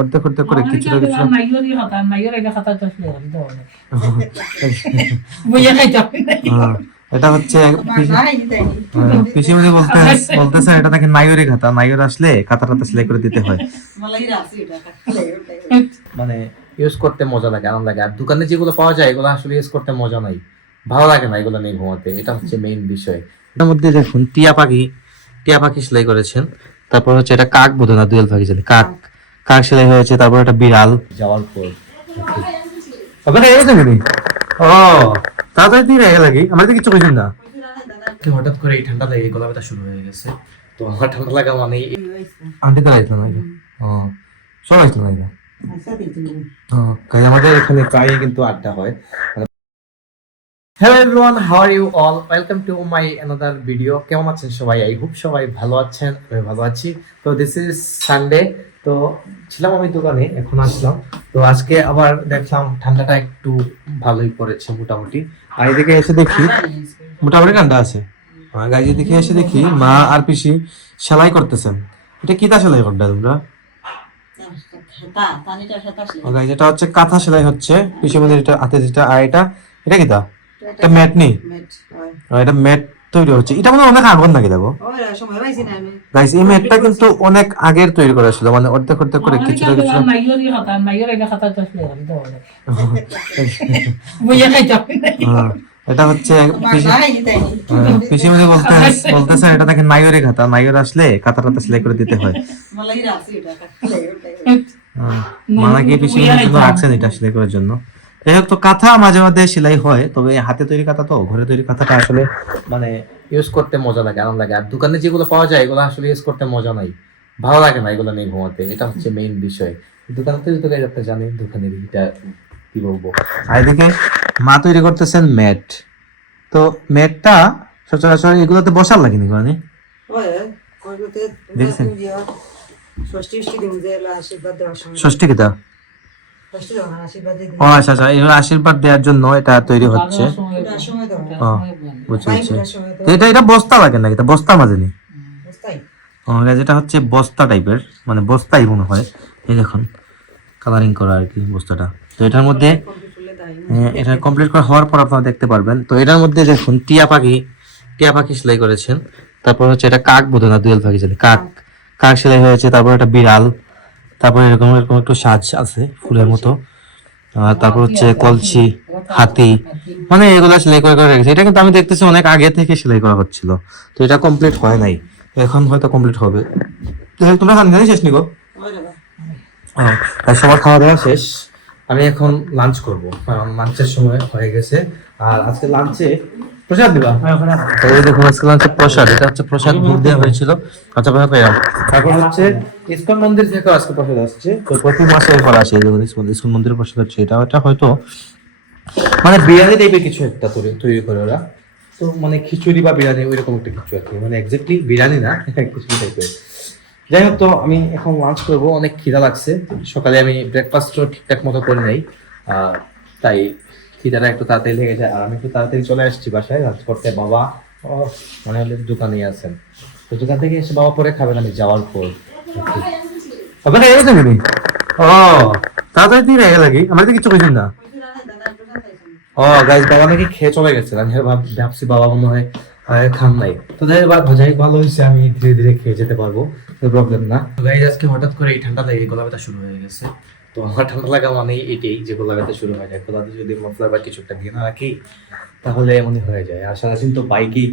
অর্ধেক অর্ধেক করে কিছুটা কিছুটা হ্যাঁ, এটা হচ্ছে পিসিমণি বলতেছে এটা নাকি নাইরে খাতা, নাইর আসলে খাতাটা সেলাই করে দিতে হয়। মানে ইউজ করতে মজা লাগে, আরাম লাগে। আর দোকানে যেগুলো পাওয়া যায় এগুলো আসলে ইউজ করতে মজা নাই, ভালো লাগে না এগুলো নিয়ে ঘুমাতে। এটা হচ্ছে মেইন বিষয়। এটার মধ্যে দেখুন টিয়া পাখি সেলাই করেছেন। তারপর হচ্ছে এটা কাক বোধ না, দুয়েল পাখি সেলাই, কাক কাক সেলাই হয়েছে। তারপর একটা বিড়াল যাওয়ার পর আপনাকে এই দেখেনি ও তাড়াতাড়ি দিয়ে রেখে লাগি, আমার তো কিছু কইছেন না। হঠাৎ করে এই ঠান্ডা লেগে গলা ব্যথা শুরু হয়ে গেছে। তো আমার ঠান্ডা লাগা মানে আন্টি তো আইতো না। ও সব আইতো না। ও কাজ আমাদের এখানে প্রায় কিন্তু আড্ডা হয়। Hello everyone, how are you all, welcome to my another video. কেমন আছেন সবাই? আই হোপ সবাই ভালো আছেন, আমি ভালো আছি। তো দিস ইজ সানডে। তো ছিলাম আমি দোকানে, এখন আসলাম। তো আজকে আবার দেখলাম ঠান্ডাটা একটু ভালোই পড়েছে মোটামুটি। আর এদিকে এসে দেখি মোটামুটি ঠান্ডা আছে। গাইজ এদিকে এসে দেখি মা আর পিসি সেলাই করতেছেন। এটা কিতা সেলাই করবে তোমরা? গাইজ এটা হচ্ছে কাঁথা সেলাই হচ্ছে পিসি মধ্যে, এটা হাতে যেটা। আর এটা কিতা? এটা ম্যাট নেই, এটা ম্যাট তৈরি হচ্ছে। এটা মানে অনেক আগর নাকি দেখো গাইস, এই ম্যাটটা কিন্তু অনেক আগের তৈরি করা ছিল, মানে অর্ধেক অর্ধেক করে কিছুটা কিছুটা এটা হচ্ছে পিসি মধ্যে বলতেছে এটা নাকি নাইরে খাতা, নাইর আসলে খাতাটা সেলাই করে দিতে হয়। মানে কি পিসি মধ্যে রাখছেন এটা সেলাই করার জন্য। যাই হোক, তো কাঁথা মাঝে মাঝে সেলাই হয়, তবে হাতে তৈরি কাঁথা তো, ঘরে তৈরি কাঁথাটা আসলে মানে ইউজ করতে মজা লাগে, আরাম লাগে। আর দোকানে যেগুলো পাওয়া যায় এগুলো আসলে ইউজ করতে মজা নাই, ভালো লাগে না এগুলো নিয়ে ঘুমাতে। এটা হচ্ছে মেইন বিষয়। দোকানে তৈরি তো আপনি জানেন দোকানের এটা কি বলবো। আর এদিকে মা তৈরি করতেছেন ম্যাট। তো ম্যাটটা সচরাচর এগুলোতে বসার লাগে নি মানে দেখছেন ষষ্ঠী কিতা। ও আচ্ছা আচ্ছা, এগুলো আশীর্বাদ দেওয়ার জন্য এটা তৈরি হচ্ছে। বুঝছি। এটা বস্তা লাগে না, এটা বস্তা মাঝে নেই। যেটা হচ্ছে বস্তা টাইপের, মানে বস্তাই মনে হয়। এই দেখুন কালারিং করা আর কি বস্তাটা। তো এটার মধ্যে এটা কমপ্লিট করা হওয়ার পর আপনারা দেখতে পারবেন। তো এটার মধ্যে দেখুন টিয়া পাখি সেলাই করেছেন। তারপর হচ্ছে এটা কাক বোধ না, দুয়েল পাখি সেলাই, কাক সেলাই হয়েছে। তারপর একটা বিড়াল, তারপর এরকম এরকম একটু সাজ আছে ফুলের মতো। তারপর হচ্ছে কলসি, হাতি, মানে এগুলা সেলাই করে রেখেছে। এটা কিন্তু আমি দেখতেছি অনেক আগে থেকে সেলাই করা হচ্ছিল, তো এটা কমপ্লিট হয় নাই, এখন হয়তো কমপ্লিট হবে। তোমরা খান শেষ নিকো? সবার খাওয়া দাওয়া শেষ, আমি এখন লাঞ্চ করবো, কারণ লাঞ্চের সময় হয়ে গেছে। আর আজকে লাঞ্চে প্রসাদ দিবা, দেখুন আজকে লাঞ্চে প্রসাদ, এটা হচ্ছে প্রসাদ ভোগ দেওয়া হয়েছিল। আচ্ছা ভাই পেলাম। তারপর হচ্ছে ইসকন মন্দির থেকে আজকে প্রসাদ আসছে। তো প্রতি মাসে এরপর আসে ইসকন মন্দিরের প্রসাদ হচ্ছে এটা হয়তো মানে বিরিয়ানি টাইপের কিছু একটা তৈরি করে ওরা। তো মানে খিচুড়ি বা বিরিয়ানি ওইরকম একটা কিছু আর কি, মানে এক্স্যাক্টলি বিরিয়ানি না, খিচুড়ি টাইপের। যাই হোক, তো আমি এখন লাঞ্চ করবো, অনেক খিদা লাগছে। সকালে আমি ব্রেকফাস্টও ঠিকঠাক মতো করে নেই, তাই খিদাটা একটু তাড়াতাড়ি লেগে যায়। আর আমি একটু তাড়াতাড়ি চলে আসছি বাসায় লাঞ্চ করতে। বাবা মানে হলে দোকানে আছেন, তো দোকান থেকে এসে বাবা পরে খাবেন আমি যাওয়ার পর। আপনাকে এই দেখেনি ও তাড়াতাড়ি দিয়ে রেখে লাগি, আমার তো কিছু কইছেন না। ও গাইস, বাবা নাকি খেয়ে চলে গেছে। আমি ভাবছি বাবা মনে হয় খান নাই। তো যাই ভালো হয়েছে, আমি ধীরে ধীরে খেয়ে যেতে পারবো, প্রবলেম না। তো গাইস আজকে হঠাৎ করে এই ঠান্ডা লেগে গলা ব্যথা শুরু হয়ে গেছে। তো আমার ঠান্ডা লাগা মানে এটাই যে গলা ব্যথা শুরু হয়ে যায়। গলাতে যদি মফলার বা কিছু একটা দিয়ে না রাখি তাহলে এমনই হয়ে যায়। আর সারাদিন তো বাইকেই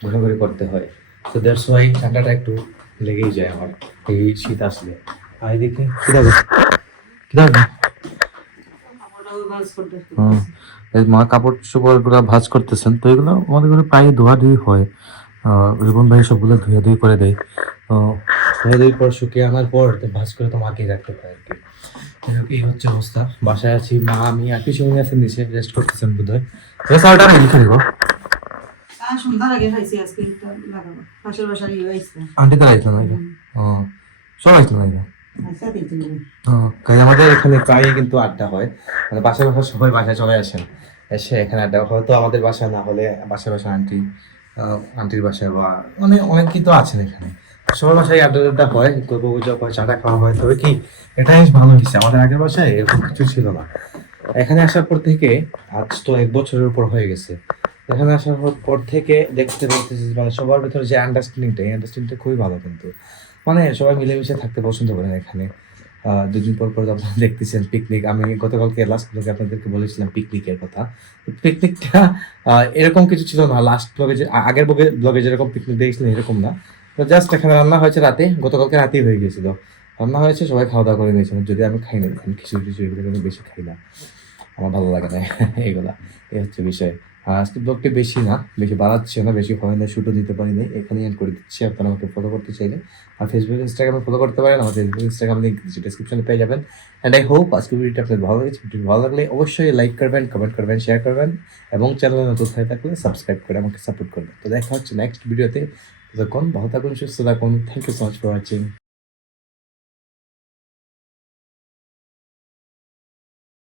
ঘোরাঘুরি করতে হয়, তো দ্যাটস ওয়াই ঠান্ডাটা একটু লেগেই যায় আমার এই শীত আসলে। আর এদিকে কি দেখো মা কাপড় চোপড় গুলা ভাঁজ করতেছেন। তো এগুলো আমাদের ঘরে প্রায় ধোয়াধুয়ি হয়, রিবন ভাই সবগুলো ধুয়ে করে দেয়। তো ধুয়ে পর শুকিয়ে আনার পর ভাঁজ করে তো মাকেই রাখতে হয় আর কি। এই হচ্ছে অবস্থা। বাসায় আছি, মা আমি আর কিছু আছেন নিচে রেস্ট করতেছেন বোধ হয়। আন্টি তো আইতো না, সব আইতো না। আমাদের এখানে প্রায় কিন্তু আড্ডা হয়, মানে বাসায় সবাই বাসায় চলে আসেন, এসে এখানে আড্ডা হয়তো আমাদের বাসায় না হলে বাসায় আন্টির বাসায় বা মানে অনেকেই তো আছেন এখানে। সবার বাসায় আড্ডা হয়, গল্প গুজব হয়, চাটা খাওয়া হয়। তবে কি এটা জিনিস ভালো হয়েছে, আমাদের আগের বাসায় এরকম কিছু ছিল না। এখানে আসার পর থেকে আজ তো 1 বছরের উপর হয়ে গেছে। এখানে আসার পর থেকে দেখতে পারতেছি মানে সবার ভিতরে যে আন্ডারস্ট্যান্ডিংটা, এই আন্ডারস্ট্যান্ডিংটা খুবই ভালো কিন্তু। মানে সবাই মিলেমিশে থাকতে পছন্দ করেন এখানে। দুদিন পর পর আপনারা দেখতেছেন পিকনিক। আমি গতকালকে লাস্ট ব্লগে আপনাদেরকে বলেছিলাম পিকনিকের কথা। পিকনিকটা এরকম কিছু ছিল না। লাস্ট ব্লগে যে আগের ব্লগে যেরকম পিকনিক দেখেছিলেন এরকম না। তো জাস্ট এখানে রান্না হয়েছে রাতে, গতকালকে রাতেই হয়ে গেছিল। রান্না হয়েছে, সবাই খাওয়া দাওয়া করে নিয়েছে। যদি আমি খাই না, আমি খিচুড়ি টিচুড়ি এগুলো কিন্তু বেশি খাই না, আমার ভালো লাগে না এগুলা। এই হচ্ছে বিষয়। আর আজকে ব্লগটি বেশি না, বেশি বাড়াচ্ছে না, বেশি হয় না, শুটও দিতে পারি নাই, এখানেই এন্ড করে দিচ্ছি। আপনারা আমাকে ফলো করতে চাইলে আর ফেসবুক ইনস্টাগ্রামে ফলো করতে পারেন। আমার ফেসবুক ইনস্টাগ্রাম লিঙ্ক ডিসক্রিপশনে পেয়ে যাবেন। অ্যান্ড আই হোপ আজকে ভিডিওটি আপনাদের ভালো লেগেছে। ভিডিওটি ভালো লাগলে অবশ্যই লাইক করবেন, কমেন্ট করবেন, শেয়ার করবেন এবং চ্যানেলে নতুন হয়ে থাকলে সাবস্ক্রাইব করে আমাকে সাপোর্ট করবেন। তো দেখা হচ্ছে নেক্সট ভিডিওতে। ততক্ষণ ভালো থাকুন, সুস্থ থাকুন। Thank you so much for watching.